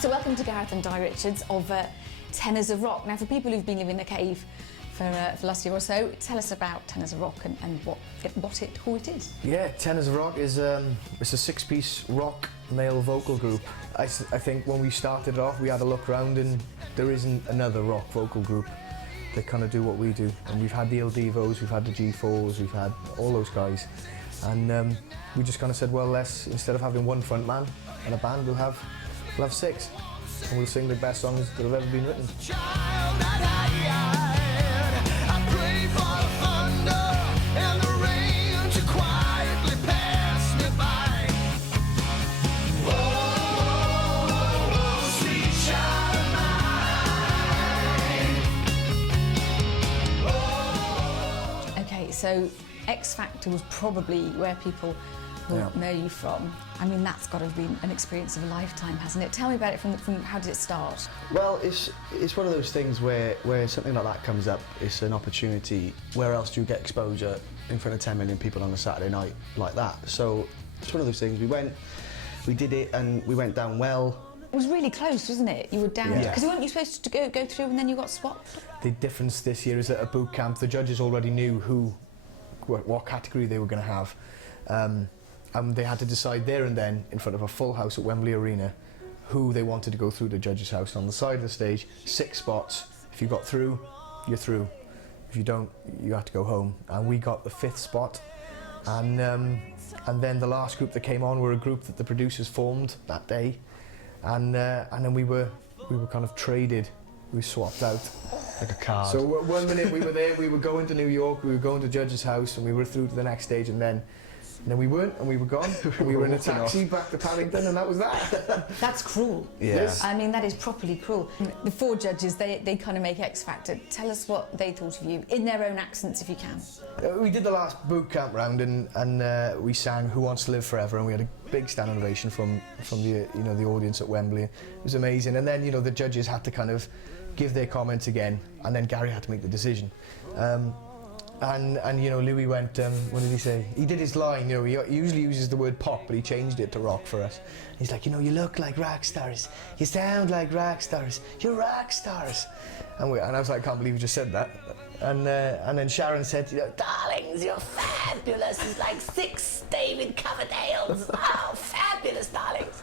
So welcome to Gareth and Di Richards of Tenors of Rock. Now, for people who've been living in the cave for the last year or so, tell us about Tenors of Rock and who it is. Yeah, Tenors of Rock is it's a six-piece rock male vocal group. I think when we started off, we had a look around and there isn't another rock vocal group that kind of do what we do. And we've had the Il Divos, we've had the G4s, we've had all those guys. And we just kind of said, well, instead of having one front man and a band, we'll have six. And we'll sing the best songs that have ever been written. Okay, so X Factor was probably where people will know you from. I mean, that's got to have been an experience of a lifetime, hasn't it? Tell me about it from how did it start? Well, it's one of those things where something like that comes up. It's an opportunity. Where else do you get exposure in front of 10 million people on a Saturday night like that? So it's one of those things. We did it, and we went down well. It was really close, wasn't it? You were down because weren't you supposed to go through and then you got swapped? The difference this year is that at boot camp, the judges already knew what category they were going to have. And they had to decide there and then, in front of a full house at Wembley Arena, who they wanted to go through the judges' house. And on the side of the stage, 6 spots. If you got through, you're through. If you don't, you have to go home. And we got the 5th spot. And then the last group that came on were a group that the producers formed that day. And then we were kind of traded. We swapped out. Like a card. So one minute we were there, we were going to New York, we were going to the judges' house, and we were through to the next stage, and then we weren't, and we were gone. We were in a taxi back to Paddington, and that was that. That's cruel. Yeah. I mean, that is properly cruel. The 4 judges, they kind of make X Factor. Tell us what they thought of you, in their own accents, if you can. We did the last boot camp round, and we sang "Who Wants to Live Forever," and we had a big standing ovation from the audience at Wembley. It was amazing. And then the judges had to kind of give their comments again, and then Gary had to make the decision. And Louis went, what did he say? He did his line, he usually uses the word pop, but he changed it to rock for us. He's like, you look like rock stars, you sound like rock stars, you're rock stars. And I was like, I can't believe you just said that. And then Sharon said, darlings, you're fabulous. It's like 6 David Coverdales. Oh, fabulous, darlings.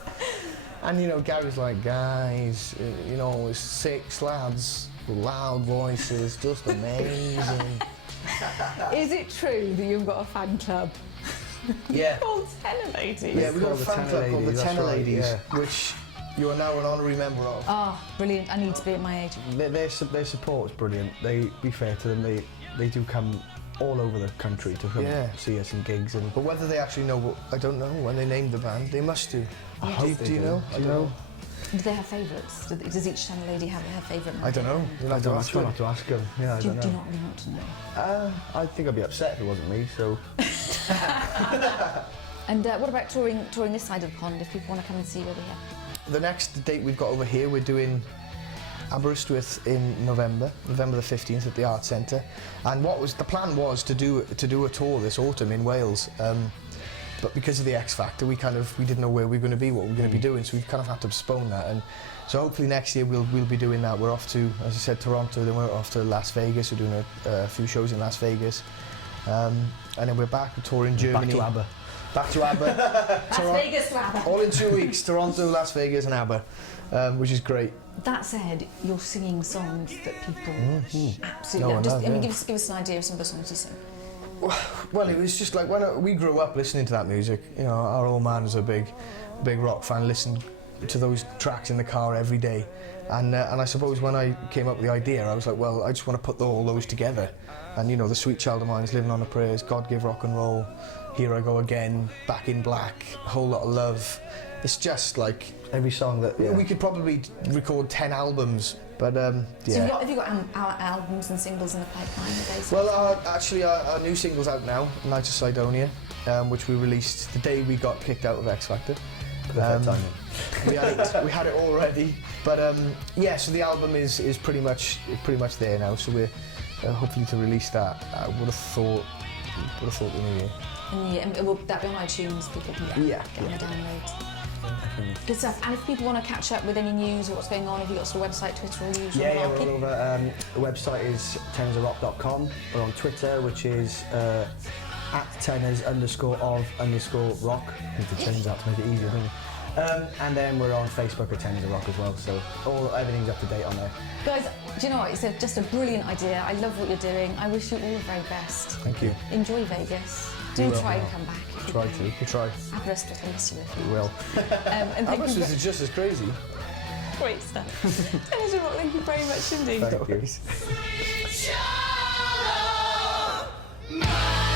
And Gary's like, guys, it's 6 lads with loud voices, just amazing. Is it true that you've got a fan club? Yeah. Called Tenor Ladies? Yeah, we've got a fan club called the Tenor Ladies, yeah. which you are now an honorary member of. Oh, brilliant. I need to be at my age. Their support is brilliant. Be fair to them, they do come all over the country to come see us in gigs. But whether they actually know, I don't know, when they named the band, they must do. I hope do you know? I don't know. Do they have favourites? Does each Tenor Lady have her favourite? I don't know. You'll have to ask them. I'll have to ask them. Yeah, do you not really want to know? I think I'd be upset if it wasn't me, so... And what about touring this side of the pond, if people want to come and see you over here? The next date we've got over here, we're doing Aberystwyth in November the 15th at the Arts Centre. And the plan was to do a tour this autumn in Wales. But because of the X Factor, we didn't know where we were going to be, what we were going to be doing, so we've kind of had to postpone that. And so hopefully next year we'll be doing that. We're off to, as I said, Toronto, then we're off to Las Vegas. We're doing a few shows in Las Vegas. And then we're back, we're touring Germany. Back to ABBA. Las Vegas to ABBA. All in 2 weeks, Toronto, Las Vegas and ABBA, which is great. That said, you're singing songs that people absolutely love. Give us an idea of some of the songs you sing. Well, it was just like when we grew up listening to that music. Our old man was a big rock fan, listened to those tracks in the car every day. And I suppose when I came up with the idea, I was like, well, I just want to put all those together. And The Sweet Child of Mine's, Living on a Prayers, God Give Rock and Roll, Here I Go Again, Back in Black, A Whole Lot of Love. It's just like every song that we could probably record 10 albums. But So have you got albums and singles in the pipeline? Well, actually, our new single's out now, Night of Sidonia, which we released the day we got kicked out of X Factor. Perfect timing. We had it all ready, but so the album is pretty much there now. So we're hopefully to release that. I would have thought the new year. And will that be on iTunes? People can get the downloads. Good stuff. And if people want to catch up with any news or what's going on, have you got sort of website, Twitter, or usual? Yeah, we're all over. The website is tenorsrock.com. We're on Twitter, which is at tenors_of_rock. I have to change that to make it easier, don't we? And then we're on Facebook at Tenors of Rock as well, so everything's up to date on there. Guys, do you know what? It's just a brilliant idea. I love what you're doing. I wish you all the very best. Thank you. Enjoy Vegas. Do try and come back. If you Try can. to. We'll try. Aberystwyth will miss you if you We will. and thank you. Aberystwyth is just as crazy. Great stuff. Tenors of Rock, thank you very much indeed. Thank you.